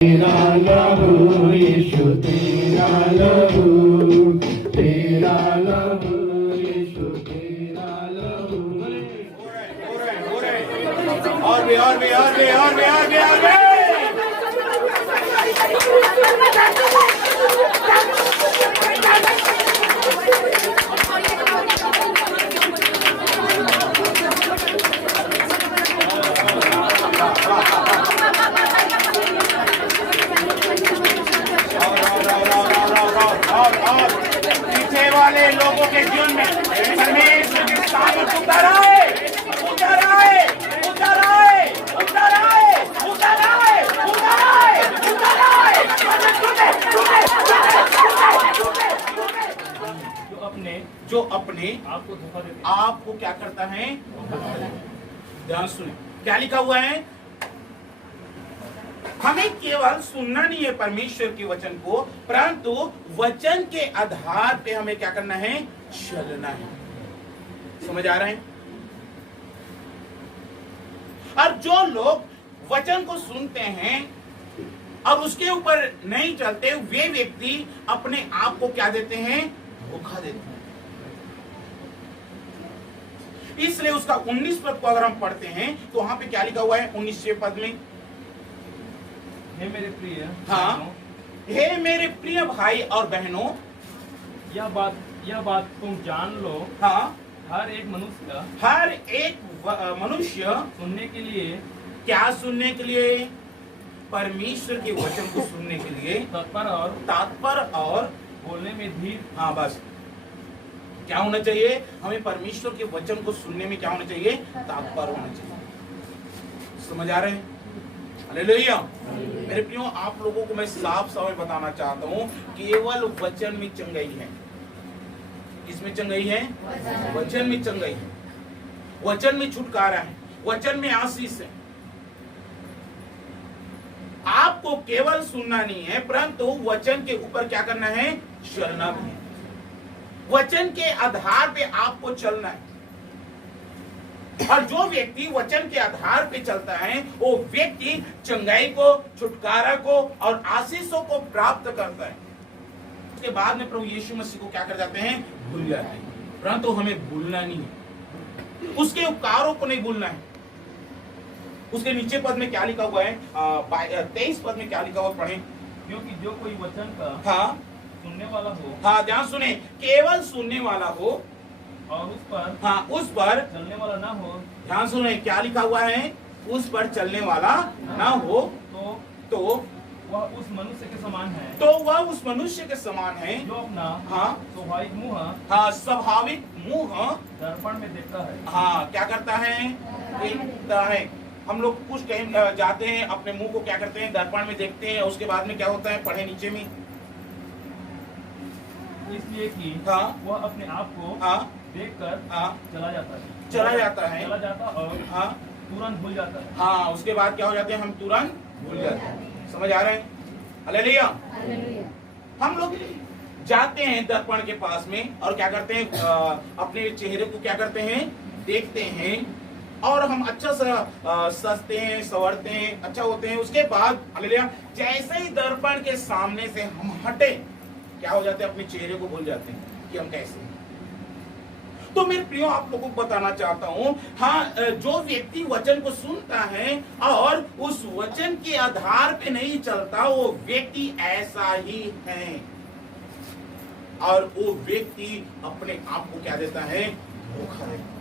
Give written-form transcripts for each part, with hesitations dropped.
तेरा लहू यीशु तेरा लहू यीशु तेरा लहू। और भी और पीछे वाले लोगों के जीवन में परमेश्वर की ताकत उतर आए। जो अपने आपको धोखा देते हैं, आपको क्या करता है? ध्यान सुने, क्या लिखा हुआ है? हमें केवल सुनना नहीं है परमेश्वर के वचन को, परंतु वचन के आधार पे हमें क्या करना है? चलना है। समझ आ रहे हैं? और जो लोग वचन को सुनते हैं और उसके ऊपर नहीं चलते, वे व्यक्ति अपने आप को क्या देते हैं? धोखा देते हैं। इसलिए उसका 19 पद को अगर हम पढ़ते हैं तो वहां पे क्या लिखा हुआ है? 19वें पद में, हे मेरे प्रिय, हाँ, हे मेरे प्रिय भाई और बहनों, यह बात तुम जान लो, हाँ, हर एक मनुष्य सुनने के लिए, क्या सुनने के लिए? परमेश्वर के वचन को सुनने के लिए तत्पर और बोलने में धीर। हाँ, बस क्या होना चाहिए? हमें परमेश्वर के वचन को सुनने में क्या होना चाहिए? तत्पर होना चाहिए। समझ आ रहे हैं? हालेलुया। मेरे प्रियो, आप लोगों को मैं साफ साफ बताना चाहता हूं, केवल वचन में चंगाई है। किसमें चंगाई है? वचन में चंगाई है, वचन में छुटकारा है, वचन में आशीष है। आपको केवल सुनना नहीं है, परंतु वचन के ऊपर क्या करना है? चलना भी है। वचन के आधार पे आपको चलना है। और जो व्यक्ति वचन के आधार पे चलता है, वो व्यक्ति चंगाई को, छुटकारा को और आशीषों को प्राप्त करता है। उसके बाद में प्रभु यीशु मसीह को क्या कर जाते हैं? भूल जाते हैं। परंतु हमें भूलना नहीं है, उसके उपकारों को नहीं भूलना है। उसके नीचे पद में क्या लिखा हुआ है? 23 पद में क्या लिखा हुआ? पढ़ें। क्योंकि जो कोई वचन का हाँ सुनने वाला हो, हाँ, ध्यान सुने, केवल सुनने वाला हो और उस पर चलने वाला ना हो, ध्यान सुने, क्या लिखा हुआ है? उस पर चलने वाला ना हो तो वह उस मनुष्य के समान है, जो अपना हाँ स्वाभाविक मुंह दर्पण में देखता है। हाँ, क्या करता है? देखता है। हम लोग कुछ टाइम जाते हैं, अपने मुंह को क्या करते हैं? दर्पण में देखते हैं। उसके बाद में क्या होता है? पढ़े नीचे में, इसलिए कि हाँ, वह अपने आप को हाँ, देखकर हाँ, चला जाता और हाँ, तुरंत भूल जाता है। हाँ, उसके बाद क्या हो जाते हैं? हम तुरंत भूल जाते हैं। समझ आ रहे हैं? हालेलुया। हम लोग जाते हैं दर्पण के पास में और क्या करते हैं? अपने चेहरे को क्या करते हैं? देखते हैं और हम अच्छा सा सजते हैं, संवरते हैं, अच्छा होते हैं। उसके बाद हालेलुया, जैसे ही दर्पण के सामने से हम हटे, क्या हो जाते हैं? अपने चेहरे को भूल जाते हैं कि हम कैसे हैं। तो मेरे प्रियो, आप लोगों को बताना चाहता हूं, हाँ, जो व्यक्ति वचन को सुनता है और उस वचन के आधार पे नहीं चलता, वो व्यक्ति ऐसा ही है। और वो व्यक्ति अपने आप को क्या देता है? धोखा देता है।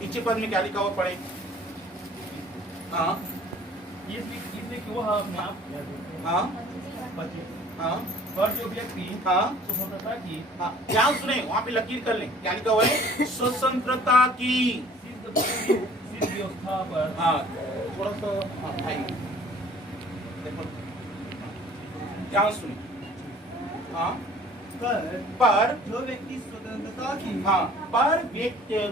नीचे पद में क्या लिखा हुआ? पढ़े। हाँ, इसलिए कि वह अपने आप हाँ, बचे। हाँ, पर जो व्यक्ति हाँ, स्वतंत्रता की, हाँ, ध्यान सुने, वहां पे लकीर कर लें। क्या लिखा हुआ है? स्वतंत्रता की सिद्ध व्यवस्था पर, हाँ, थोड़ा सा, हाँ भाई, देखो, ध्यान सुने, हाँ, पर जो व्यक्ति स्वतंत्रता की, हाँ, पर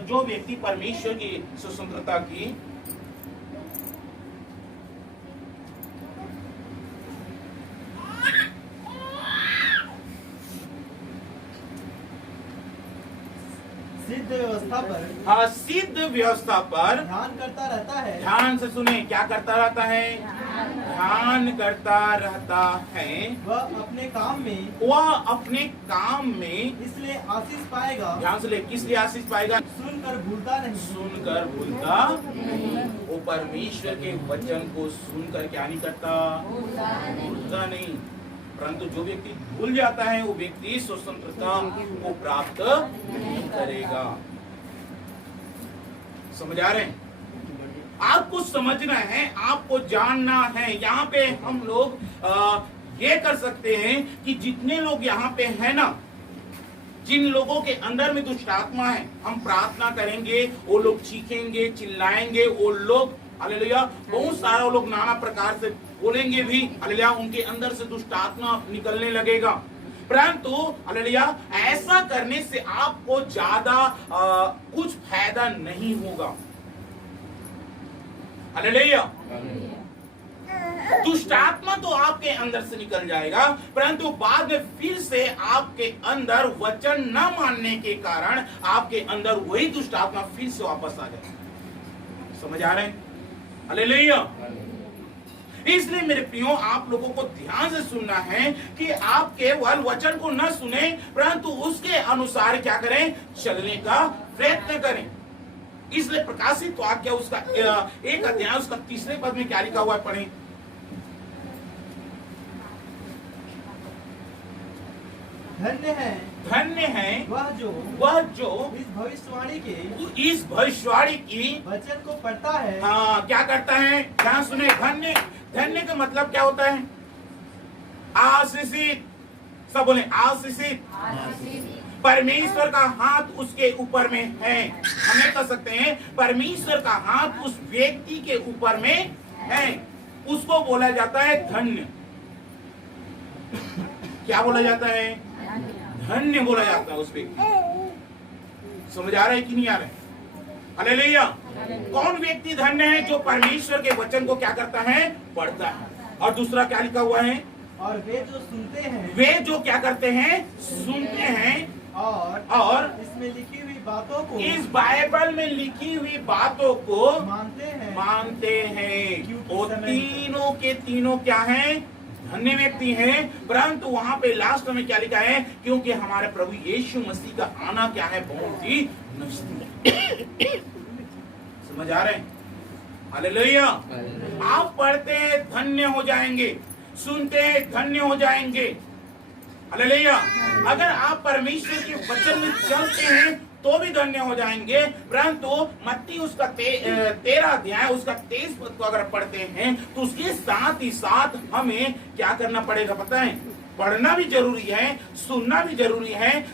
जो व्यक्ति परमेश्वर की स्वतंत्रता की सिद्ध व्यवस्था पर, हाँ, सिद्ध व्यवस्था पर ध्यान करता रहता है, ध्यान से सुने, क्या करता रहता है? ध्यान करता रहता है वह अपने काम में वह अपने काम में इसलिए आशीष पाएगा, ध्यान से ले, किस लिए आशीष पाएगा? सुनकर भूलता नहीं। सुनकर भूलता वो परमेश्वर के वचन को सुनकर क्या नहीं करता? भूलता नहीं। परंतु जो व्यक्ति भूल जाता है वो व्यक्ति स्वतंत्रता को प्राप्त नहीं करेगा। समझ आ रहे हैं? आपको समझना है, आपको जानना है। यहाँ पे हम लोग ये कर सकते हैं कि जितने लोग यहाँ पे हैं ना, जिन लोगों के अंदर में दुष्ट आत्मा है, हम प्रार्थना करेंगे, वो लोग चीखेंगे, चिल्लाएंगे, वो लोग हालेलुया, बहुत सारा लोग नाना प्रकार से बोलेंगे भी, हालेलुया, उनके अंदर से दुष्ट आत्मा निकलने लगेगा। परंतु हालेलुया, ऐसा करने से आपको ज्यादा कुछ फायदा नहीं होगा। हालेलुया। दुष्ट आत्मा तो आपके अंदर से निकल जाएगा, परंतु बाद में फिर से आपके अंदर वचन न मानने के कारण आपके अंदर वही दुष्ट आत्मा फिर से वापस आ जाएगा। समझ आ रहे हैं? हालेलुया। इसलिए मेरे प्रियो, आप लोगों को ध्यान से सुनना है कि आप केवल वचन को न सुने, परंतु उसके अनुसार क्या करें? चलने का प्रयत्न करें। इसलिए प्रकाशित वाक्य उसका एक अध्याय उसका 3 पद में क्या लिखा हुआ है, पढ़ें। धन्य है वह जो इस भविष्यवाणी की वचन को पढ़ता है। हाँ, क्या करता है? ध्यान सुने। धन्य का मतलब क्या होता है? आशीषित। सब बोले आशीषित। परमेश्वर का हाथ उसके ऊपर में है। हमें कह सकते हैं परमेश्वर का हाथ उस व्यक्ति के ऊपर में है, उसको बोला जाता है धन्य। क्या बोला जाता है? धन्य बोला जाता है उस व्यक्ति। समझ आ रहा है कि नहीं आ रहा है? हालेलुया। कौन व्यक्ति धन्य है? जो परमेश्वर के वचन को क्या करता है? पढ़ता है। और दूसरा क्या लिखा हुआ है? और वे जो सुनते हैं, वे जो क्या करते हैं? सुनते हैं और इसमें लिखी हुई बातों को, इस बाइबल में लिखी हुई बातों को मानते हैं। वो तीनों के तीनों क्या हैं? धन्य व्यक्ति हैं। परंतु वहां पे लास्ट में क्या लिखा है? क्योंकि हमारे प्रभु यीशु मसीह का आना क्या है? बहुत ही नजदीक। समझ आ रहे हैं? हालेलुया। आप पढ़ते हैं धन्य हो जाएंगे, सुनते हैं धन्य हो जाएंगे। हालेलुया। अगर आप परमेश्वर के वचन में चलते हैं तो भी धन्य हो जाएंगे। परंतु मत्ती उसका 13 अध्याय उसका 23 पद को अगर पढ़ते हैं तो उसके साथ ही साथ हमें क्या करना पड़ेगा पता है? पढ़ना भी जरूरी है, सुनना भी जरूरी है,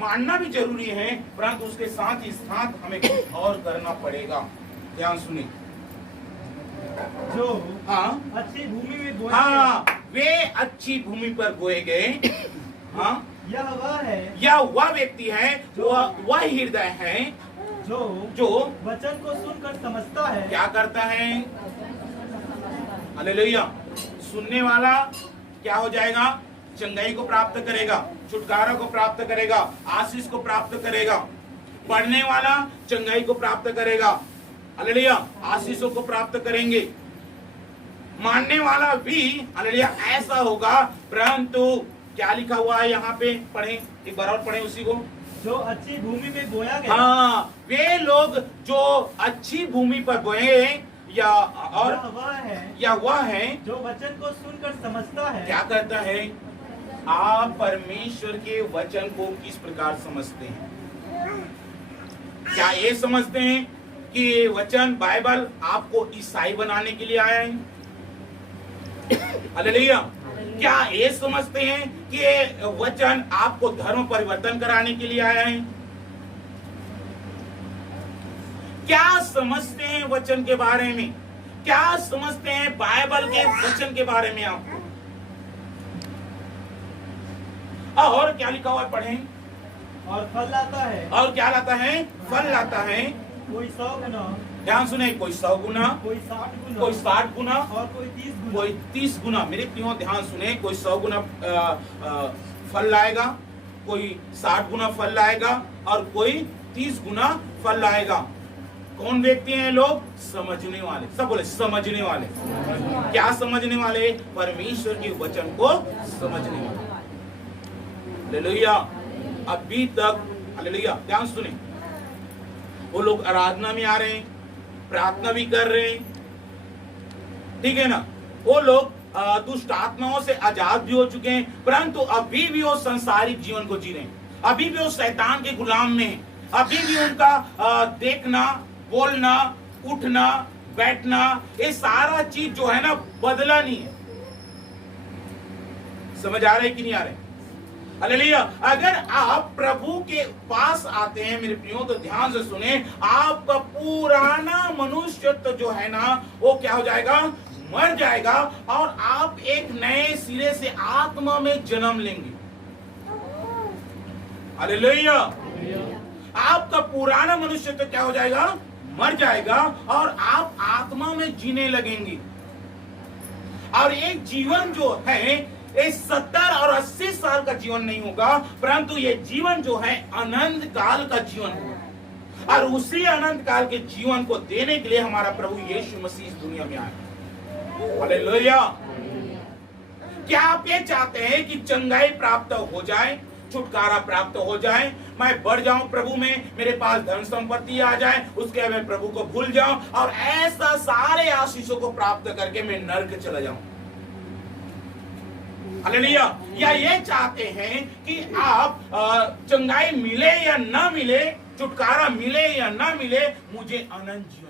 मानना भी जरूरी है, परंतु उसके साथ ही साथ हमें कुछ और करना पड़ेगा। ध्यान सुनिए। जो हाँ, अच्छी भूमि में बोए वे अच्छी भूमि पर बोए गए। हाँ, यह वह व्यक्ति है, वह हृदय है जो वचन को सुनकर समझता है। क्या करता है? हालेलुया। सुनने वाला क्या हो जाएगा? चंगाई को प्राप्त करेगा, छुटकारा को प्राप्त करेगा, आशीष को प्राप्त करेगा। पढ़ने वाला चंगाई को प्राप्त करेगा, हालेलुया, आशीषों को प्राप्त करेंगे। मानने वाला भी हालेलुया ऐसा होगा। परंतु क्या लिखा हुआ है यहाँ पे? पढ़ें एक बार और पढ़ें उसी को। जो अच्छी भूमि में बोया गया। हाँ, वे लोग जो अच्छी भूमि पर बोए या वह है जो वचन को सुनकर समझता है। क्या करता है? आप परमेश्वर के वचन को किस प्रकार समझते हैं? क्या ये समझते हैं कि ये वचन बाइबल आपको ईसाई बनाने के लिए आया है? हालेलुया। क्या ये समझते हैं कि ये वचन आपको धर्म परिवर्तन कराने के लिए आया है? क्या समझते हैं वचन के बारे में? क्या समझते हैं बाइबल के वचन के बारे में आप? और क्या लिखा हुआ है? पढ़ें। और फल लाता है। और क्या लाता है? फल लाता है। कोई 100 गुना। ध्यान सुने। कोई 100 गुना, कोई 60 गुना, कोई 60 गुना और कोई 30 गुना। कोई 30 गुना। मेरे प्रियो ध्यान सुने। कोई 100 गुना फल लाएगा, कोई 60 गुना फल लाएगा और कोई 30 गुना फल लाएगा। कौन व्यक्ति हैं लोग? समझने वाले। सब बोले समझने वाले। क्या समझने वाले? परमेश्वर के वचन को समझने वाले। हालेलुया। अभी तक, हालेलुया, ध्यान सुने, वो लोग आराधना में आ रहे हैं, प्रार्थना भी कर रहे हैं, ठीक है ना, वो लोग दुष्ट आत्माओं से आजाद भी हो चुके हैं, परंतु अभी भी वो सांसारिक जीवन को जी रहे हैं, अभी भी वो शैतान के गुलाम में हैं, अभी भी उनका देखना, बोलना, उठना, बैठना, ये सारा चीज जो है ना बदला नहीं है। समझ आ रहे कि नहीं आ रहे? हालेलुया। अगर आप प्रभु के पास आते हैं मेरे प्रियो, तो ध्यान से सुने, आपका पुराना मनुष्यत्व जो है ना वो क्या हो जाएगा? मर जाएगा, और आप एक नए सिरे से आत्मा में जन्म लेंगे। हालेलुया। आपका पुराना मनुष्यत्व क्या हो जाएगा? मर जाएगा, और आप आत्मा में जीने लगेंगे। और एक जीवन जो है ये 70 और 80 साल का जीवन नहीं होगा, परंतु ये जीवन जो है अनंत काल का जीवन होगा। और उसी अनंत काल के जीवन को देने के लिए हमारा प्रभु यीशु मसीह इस दुनिया में आया। हालेलुया। क्या आप ये चाहते हैं कि चंगाई प्राप्त हो जाए, छुटकारा प्राप्त हो जाए, मैं बढ़ जाऊं प्रभु में, मेरे पास धन संपत्ति आ जाए, उसके बाद मैं प्रभु को भूल जाऊं, और ऐसा सारे आशीषों को प्राप्त करके मैं नरक चला जाऊं? हालेलुया। या ये चाहते हैं कि आप चंगाई मिले या ना मिले, छुटकारा मिले या ना मिले, मुझे अनंत जीवन